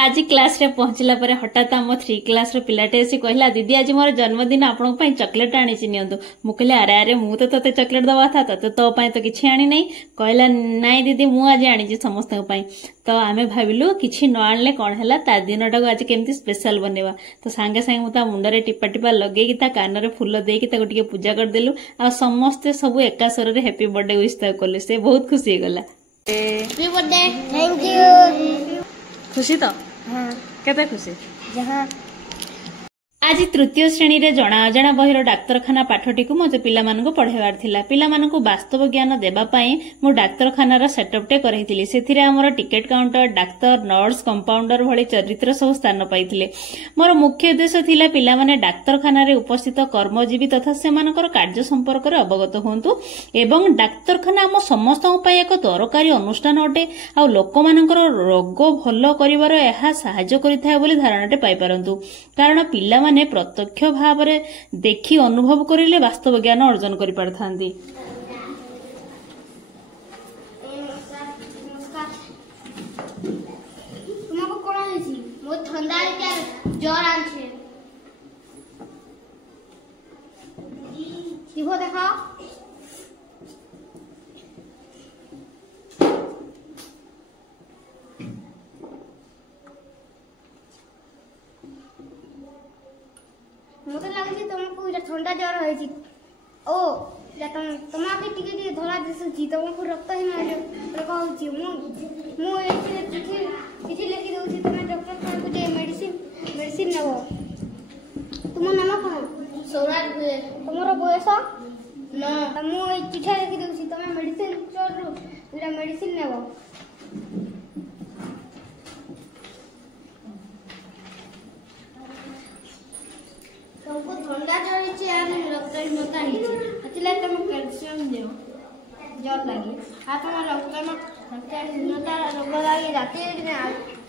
आज क्लास रे पहुंचला पर हठात आम 3 क्लास रो पिलाटे आसी कहला दीदी आज मोर जन्मदिन आपन पई चॉकलेट आनी छि नियंतु मु कहले अरे अरे मु तो तते चॉकलेट दवा था तते तो पई तो किछि आनी नै कहला नाइ दीदी मु आज आनी छि समस्त पई तो आमे भाबिलु किछि न आनले कोन हला ता दिनटा को आज केमती स्पेशल बनेवा तो सांगे सांगे मुता मुंडरे टिपा टिपा लगेई कि ता कान रे फूल देई कि ताको टिके पूजा कर देलु आ समस्त सब एका स्वर रे हैप्पी बर्थडे विश ता करले से बहुत खुशी गला हैप्पी बर्थडे थैंक यू खुशी तो हां केते खुशी जहां आज तृतीय श्रेणी रे जना अजाणा बहिर डाक्तरखाना पाठटी को मते पिला मानको पढेवार थिला पिला मानको वास्तव ज्ञान देबा पई मु डाक्तरखाना रा सेटअप टे करैथिली सेथिरे हमर ticket counter doctor nurse compounder भଳି चरित्र सब स्थान पाइथिले मोर मुख्य उद्देश्य थिला पिला माने डाक्तरखाना रे उपस्थित कर्मजीवी तथा सेमानकर कार्य संपर्क रे अवगत होंतु एवं डाक्तरखाना हम समस्त पई एक दरकारी अनुष्ठान अटे आ लोक मानकर रोग भलो करिवार एहा सहाय्य करिथाय बोली धारणाटे पाइ परंतु कारण पिला माने प्रत्यक्ष भाव देखि अनुभव करिले वास्तव ज्ञान अर्जन करि पारथांती तुमको कोन होइछि मो ठंडा के ज्वर आछे किहो देखा मते लागे तुमको इटा ठंडा ज्वर होइछि ओ तुम आगे टिके टिके धला दिसुछि तुमको रक्त ही मारे तो कहउछि मु एठी चिठी लिखि दउछि तुम डॉक्टर को दे मेडिसिन नबो तुम नाम कोन सौराज हुए तुमरो बयस न मु चिठी लिखि दउछि तुम मेडिसिन स्टोर रो इटा मेडिसिन नबो तुमको ठंडा जड़ी छि आने रक्तहीनता हिछि अतिले तुम कैल्शियम दियो जब लागी आ तुम रक्तहीनता रोग लागी राती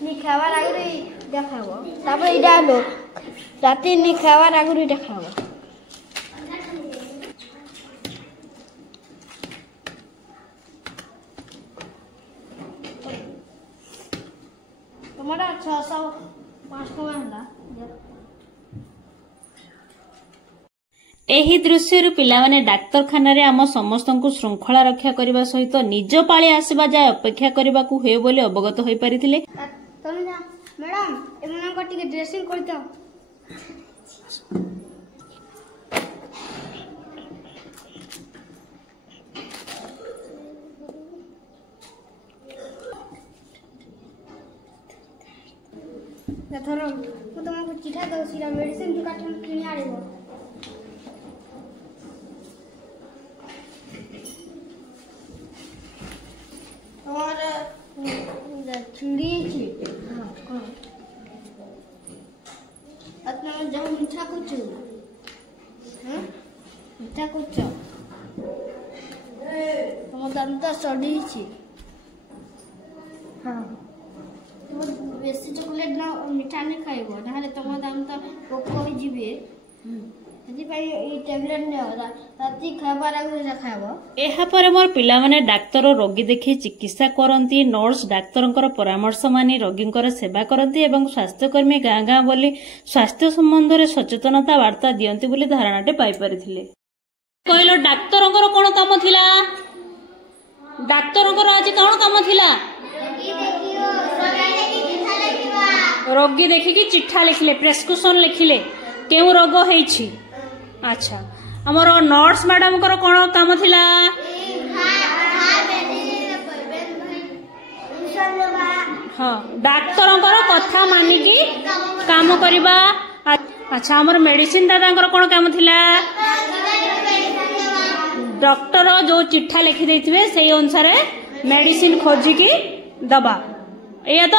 नि खावा लागरी देखाबो तापर इडा लो राती नि खावा लागरी देखाबो तुम्हारा 605 को हला एही दृश्य पिला माने डाक्तरखाना रे आम समस्तंकु श्रृंखला रक्षा करबा सहित निज पाळे आसीबा जाय अपेक्षा करबा को हे बोली अवगत होई परिथिले तनुजा मैडम एमना को टिके ड्रेसिंग करतो थरो मु तुमको चिठा दउछि मेडिसिन दुकान किनि आइबो और चूड़ी छी हां कोन अपना जो मीठा कुछ हां मीठा कुछ तुम दांत सड़ी छी हां तुम बेसी चॉकलेट ना मीठा नहीं खाइबो नहले तुम दांत पोक होई जिवे यदि भाई ए टैबलेट ने होला राती खाबार आगु खाइबो एहा पर मोर पिला माने डाक्टर रोगी देखि चिकित्सा करंती नर्स डाक्तरंकर परामर्श मानि रोगींकर सेवा करंती एवं स्वास्थ्यकर्मी गाँ गाँ बोली स्वास्थ्य संबंध रे सचेतनता वार्ता दियंती बोली धारणाटे पाई परिथिले कहलो डाक्तरंकर कोन काम थिला डाक्तरंकर आज कोन काम थिला रोगी देखि कि चिट्ठा लिखिले प्रेस्क्रिप्शन लिखिले केउ रोग हेछि अच्छा हमर नर्स मैडम कर कोन काम थिला हां डाक्तरंकर कथा मानि की काम करबा अच्छा हमर मेडिसिन दादांकर कोन काम थिला डॉक्टर जो चिट्ठा लिखि दैथिबे सेही अनुसार मेडिसिन खोजी की दबा एया तो